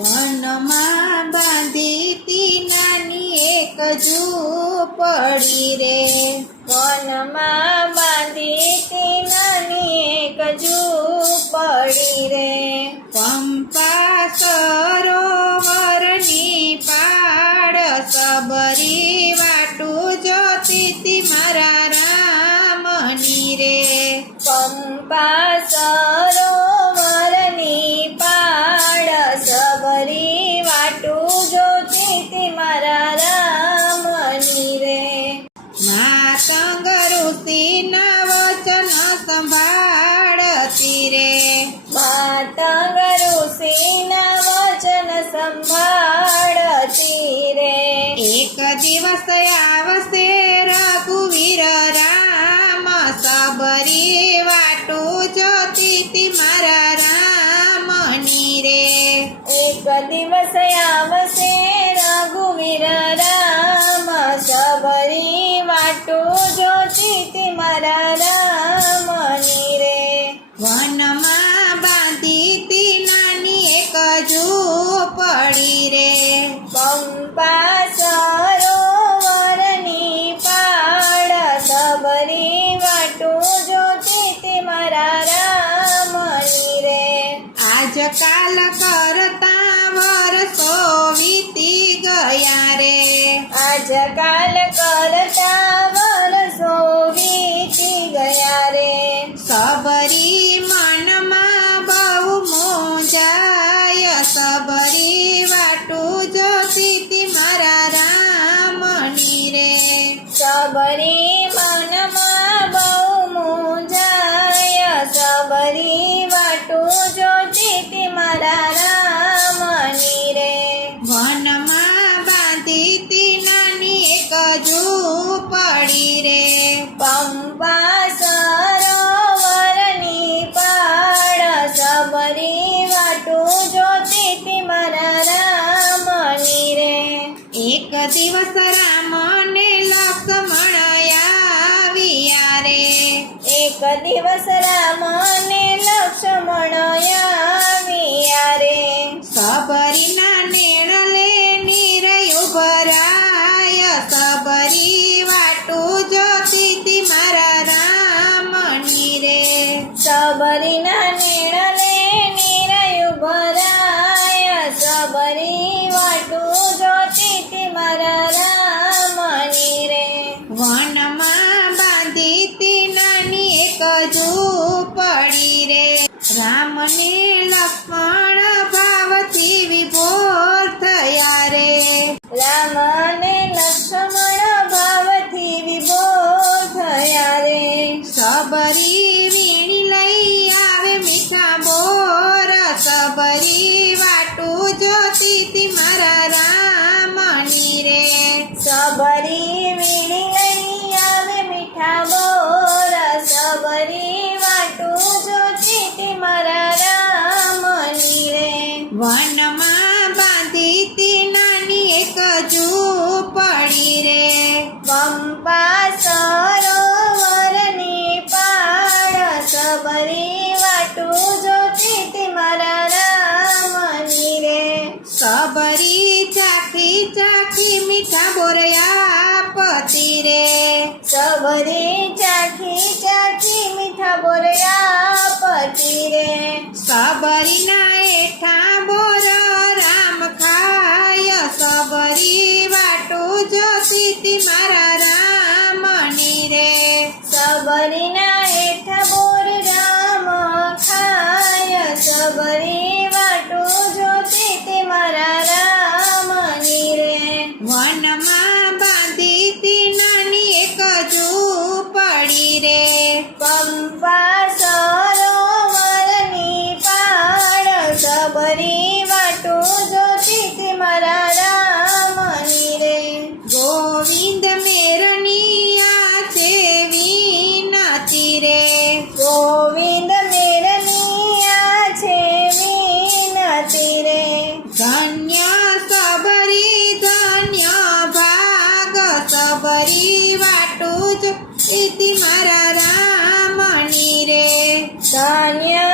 વનમાં બાંધીતી નાની એક ઝૂંપડી રે, વનમાં બાંધીતી નાની એક ઝૂંપડી રે, પંપા સરોવરની પાડ સબરી વાટું જોતીતી મારા રામની રે, પંપા સરોવરની પાડ સબરી વાટું જોતીતી મારા રામની રે, માતંગ ઋષિના વચન સંભાળતી રે, માતંગ ઋષિના વચન સંભાળતી રે, એક દિવસ આવશે રઘુવીર રામ સબરી વાટું જોતીતી મારા રામની રે, એક દિવસ આવશે રઘુવીર રામ સબરી વાટું જોતીતી મારા રામની રે, વનમાં બાંધીતી નાની એક ઝૂંપડી રે, પંપા સરોવરની પાડ સબરી વાટું જોતીતી મારા રામની રે, આજકાલ કરતા વર્ષો વીતી ગયા રે, આજકાલ કરતા વર્ષો વીતી ગયા રે, સબરી મનમાં બહુ મૂંઝાય સબરી વાટું જોતીતી મારા રામની રે, સબરી મનમાં બહુ મૂંઝાય સબરી વાટું જોતીતી મારા રામની રે, વનમાં બાંધીતી નાની એક ઝૂંપડી રે, પંપા સરોવરની પાડ સબરી વાટું જોતીતી મારા રામની રે, એક દિવસ રામને લક્ષ્મણ આવ્યા રે, એક દિવસ રામને લક્ષ્મણ આવ્યા રે, સબરીના નેણલે નીરયું ભરાય સબરી વાટું જોતીતી મારા રામની રે, સબરીના નેણલે નીરયું ભરાય સબરી વાટું જોતીતી મારા રામની રે, વનમાં બાંધીતી નાની એક ઝૂંપડી રે, રામને લક્ષ્મણ ભાવથી વિભોર થયા રે, રામ અને લક્ષ્મણ ભાવથી વિભોર થયા રે, સબરી વીણી લઈ આવે મીઠા બોર સબરી વાટું જોતીતી મારા રામની રે, સબરી વીણી લઈ આવે મીઠા બોર સબરી વાટું જોતીતી મારા રામની રે, વનમાં બાંધીતી નાની એક ઝૂંપડી રે, પંપા સરોવરની પાડ સબરી વાટું જોતીતી મારા રામની રે, સબરી ચાખી ચાખી મીઠા બોરયા પતિ રે, સબરી ચાખી ચાખી મીઠા બોરયા પતિ રે, સબરીના એઠા બોર રામ ખાય સબરી વાટું જોતીતી મારા રામની રે, સબરીના હેઠા બોર રામ ખાય સબરી વાટું જોતીતી મારા રામની રે, વનમાં બાંધીતી નાની એક ઝૂંપડી રે, પંપા સરોવરની પાડ સબરી વાટું જોતીતી મારા રામની રે, ગોવિંદ મેરની આ છે વિનતી રે, ગોવિંદ મેરની આ છે ઇતિ મારા રામની રે. ધન્ય